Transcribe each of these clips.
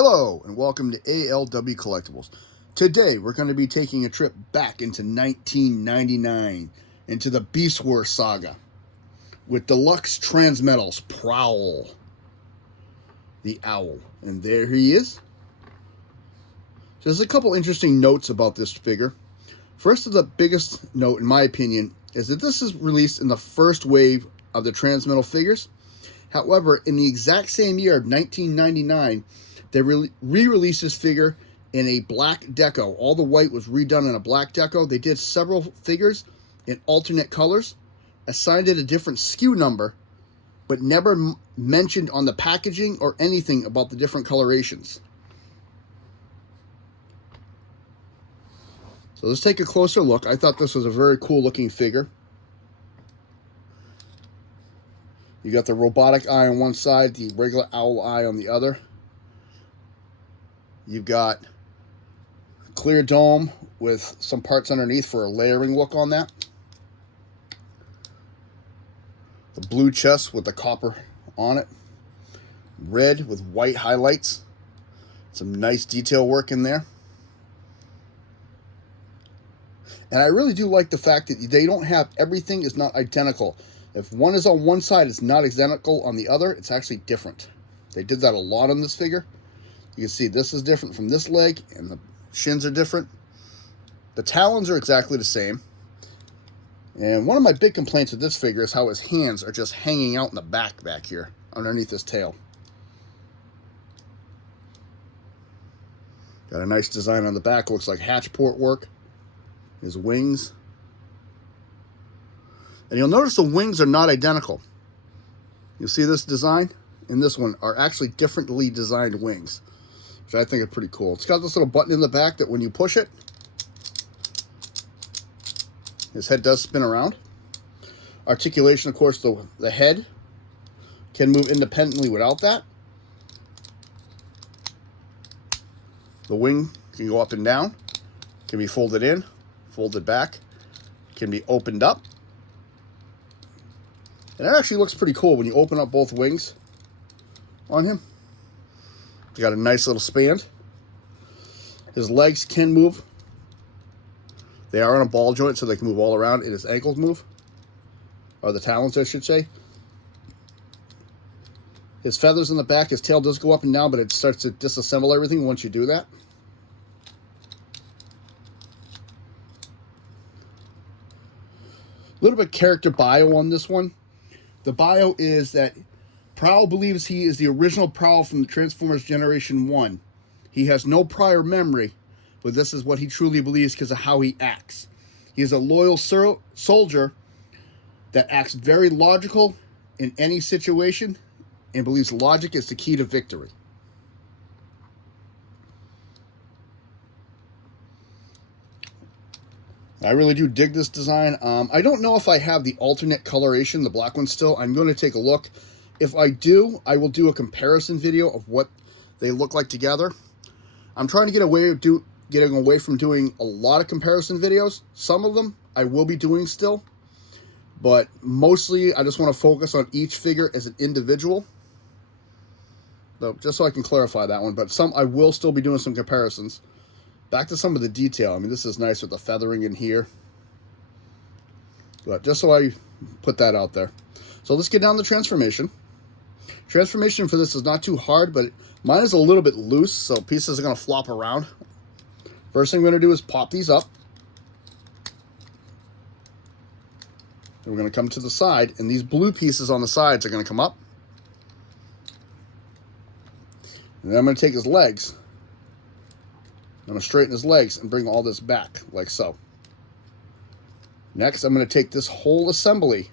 Hello and welcome to ALW Collectibles. Today we're going to be taking a trip back into 1999 into the Beast Wars saga with deluxe Transmetals Prowl, the owl. And there he is. So there's a couple interesting notes about this figure. First, of the biggest note in my opinion is that this is released in the first wave of the Transmetal figures. However, in the exact same year of 1999, they re-released this figure in a black deco. All the white was redone in a black deco. They did several figures in alternate colors, assigned it a different SKU number, but never mentioned on the packaging or anything about the different colorations. So let's take a closer look. I thought this was a very cool looking figure. You got the robotic eye on one side, the regular owl eye on the other. You've got clear dome with some parts underneath for a layering look on that. The blue chest with the copper on it. Red with white highlights. Some nice detail work in there. And I really do like the fact that they don't have, everything is not identical. If one is on one side, it's not identical on the other. It's actually different. They did that a lot on this figure. You can see this is different from this leg, and the shins are different. The talons are exactly the same. And one of my big complaints with this figure is how his hands are just hanging out in the back here, underneath his tail. Got a nice design on the back. Looks like hatch port work. His wings. And you'll notice the wings are not identical. You'll see this design and this one are actually differently designed wings, which I think are pretty cool. It's got this little button in the back that when you push it, his head does spin around. Articulation, of course, the head can move independently without that. The wing can go up and down, can be folded in, folded back, can be opened up. And it actually looks pretty cool when you open up both wings on him. You got a nice little span. His legs can move. They are on a ball joint, so they can move all around, and his ankles move. Or the talons, I should say. His feathers in the back, his tail does go up and down, but it starts to disassemble everything once you do that. A little bit character bio on this one. The bio is that Prowl believes he is the original Prowl from the Transformers Generation 1. He has no prior memory, but this is what he truly believes because of how he acts. He is a loyal soldier that acts very logical in any situation and believes logic is the key to victory. I really do dig this design. I don't know if I have the alternate coloration, the black one still. I'm going to take a look. If I do, I will do a comparison video of what they look like together. I'm trying to getting away from doing a lot of comparison videos. Some of them I will be doing still, but mostly I just want to focus on each figure as an individual. So just so I can clarify that one, but some I will still be doing some comparisons. Back to some of the detail. I mean, this is nice with the feathering in here. But just so I put that out there. So let's get down to transformation. Transformation for this is not too hard, but mine is a little bit loose, so pieces are going to flop around. First thing we're going to do is pop these up. Then we're going to come to the side, and these blue pieces on the sides are going to come up. And then I'm going to take his legs. I'm going to straighten his legs and bring all this back, like so. Next, I'm going to take this whole assembly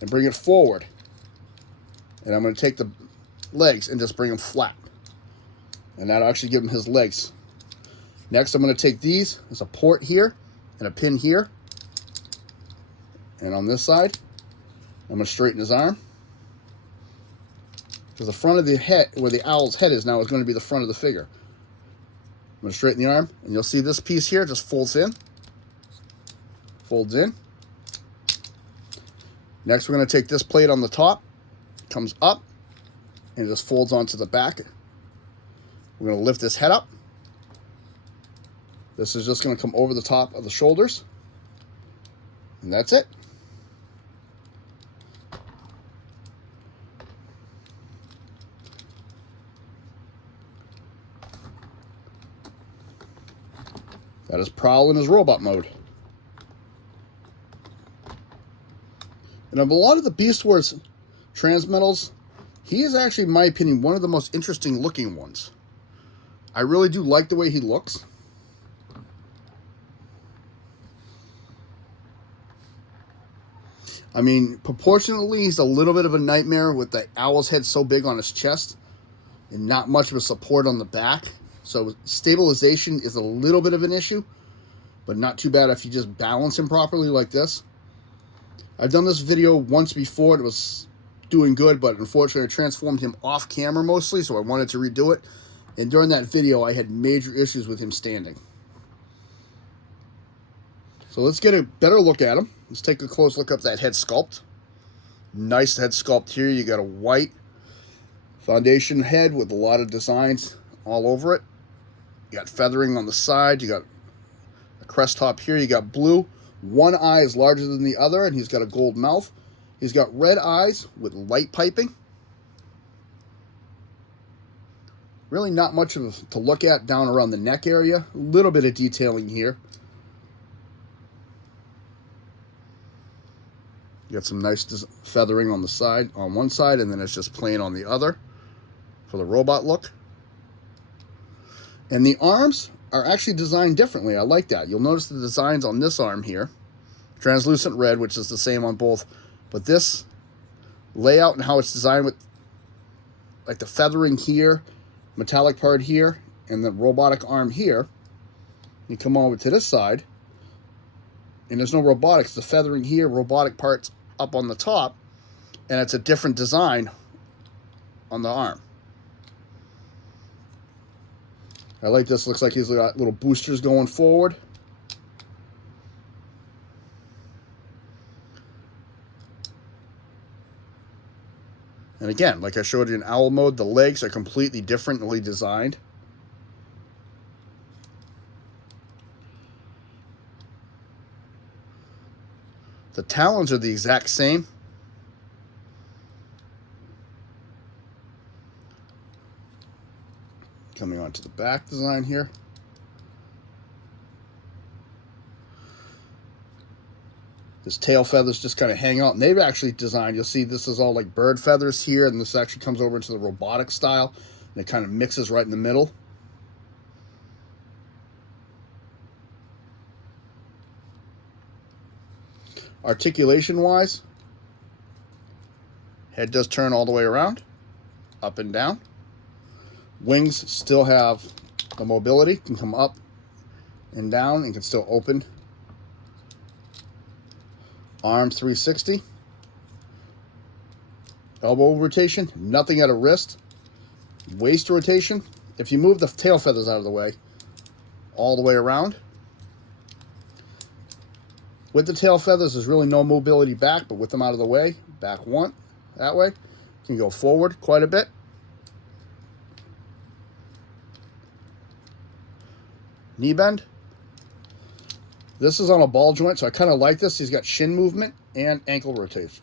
and bring it forward. And I'm going to take the legs and just bring them flat. And that'll actually give him his legs. Next, I'm going to take these. There's a port here and a pin here. And on this side, I'm going to straighten his arm. Because the front of the head, where the owl's head is now, is going to be the front of the figure. I'm going to straighten the arm, and you'll see this piece here just folds in. Folds in. Next, we're going to take this plate on the top, comes up, and it just folds onto the back We're going to lift this head up. This is just going to come over the top of the shoulders. And that's it. That is Prowl in his robot mode. And of a lot of the Beast Wars Transmetals, he is actually, in my opinion, one of the most interesting looking ones. I really do like the way he looks. I mean, proportionately, he's a little bit of a nightmare with the owl's head so big on his chest and not much of a support on the back. So stabilization is a little bit of an issue, but not too bad if you just balance him properly like this. I've done this video once before. It was doing good, but unfortunately I transformed him off camera mostly, so I wanted to redo it. And during that video, I had major issues with him standing. So let's get a better look at him. Let's take a close look up that head sculpt. Nice head sculpt here. You got a white foundation head with a lot of designs all over it. You got feathering on the side. You got a crest top here. You got blue. One eye is larger than the other, and he's got a gold mouth. He's got red eyes with light piping. Really not much to look at down around the neck area. A little bit of detailing here. You got some nice feathering on the side, on one side, and then it's just plain on the other for the robot look. And the arms are actually designed differently. I like that. You'll notice the designs on this arm here. Translucent red, which is the same on both. But this layout and how it's designed with like the feathering here, metallic part here, and the robotic arm here. You come over to this side, and there's no robotics. The feathering here, robotic parts up on the top, and it's a different design on the arm. I like this. Looks like he's got little boosters going forward. And again, like I showed you in owl mode, the legs are completely differently designed. The talons are the exact same. Coming on to the back design here. His tail feathers just kind of hang out, and they've actually designed, you'll see this is all like bird feathers here, and this actually comes over into the robotic style, and it kind of mixes right in the middle. Articulation-wise, head does turn all the way around, up and down. Wings still have the mobility, can come up and down and can still open. Arm 360. Elbow rotation, nothing at a wrist. Waist rotation, if you move the tail feathers out of the way, all the way around. With the tail feathers, there's really no mobility back, but with them out of the way, back one, that way, you can go forward quite a bit. Knee bend. This is on a ball joint, so I kind of like this. He's got shin movement and ankle rotation.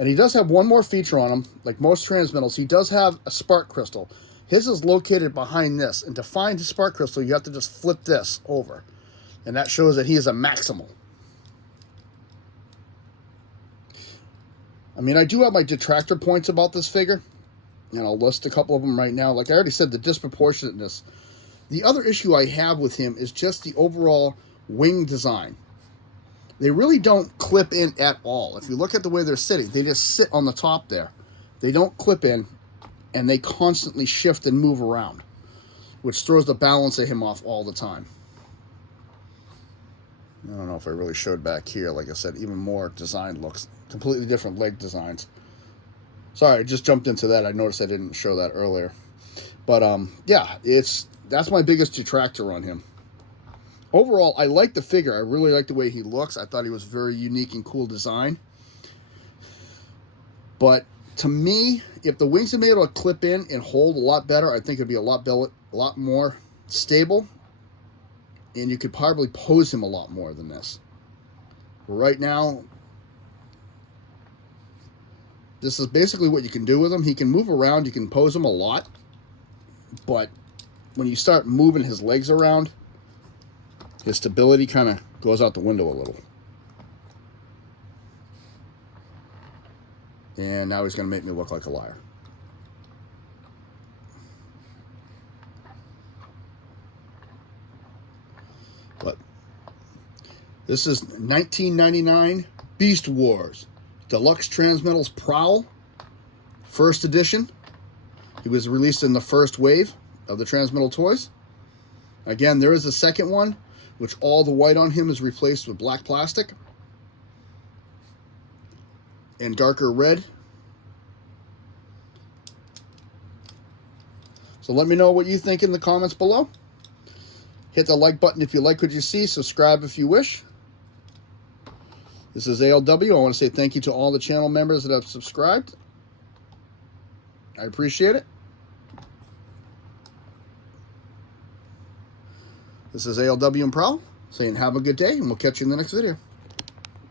And he does have one more feature on him. Like most Transmetals, he does have a spark crystal. His is located behind this. And to find the spark crystal, you have to just flip this over. And that shows that he is a maximal. I mean, I do have my detractor points about this figure. And I'll list a couple of them right now. Like I already said, the disproportionateness. The other issue I have with him is just the overall wing design. They really don't clip in at all. If you look at the way they're sitting, they just sit on the top there. They don't clip in, and they constantly shift and move around, which throws the balance of him off all the time. I don't know if I really showed back here. Like I said, even more design looks. Completely different leg designs. Sorry, I just jumped into that. I noticed I didn't show that earlier. But, yeah, that's my biggest detractor on him. Overall, I like the figure. I really like the way he looks. I thought he was very unique and cool design. But To me, if the wings had been able to clip in and hold a lot better, I think it'd be a lot more stable, and you could probably pose him a lot more than this. But right now, this is basically what you can do with him. He can move around, you can pose him a lot, but when you start moving his legs around, his stability kind of goes out the window a little. And now he's going to make me look like a liar. But this is 1999 Beast Wars Deluxe Transmetals Prowl, first edition. He was released in the first wave of the Transmetal toys. Again, there is a second one, which all the white on him is replaced with black plastic and darker red. So let me know what you think in the comments below. Hit the like button if you like what you see. Subscribe if you wish. This is ALW. I want to say thank you to all the channel members that have subscribed. I appreciate it. This is ALW and Prowl saying have a good day, and we'll catch you in the next video.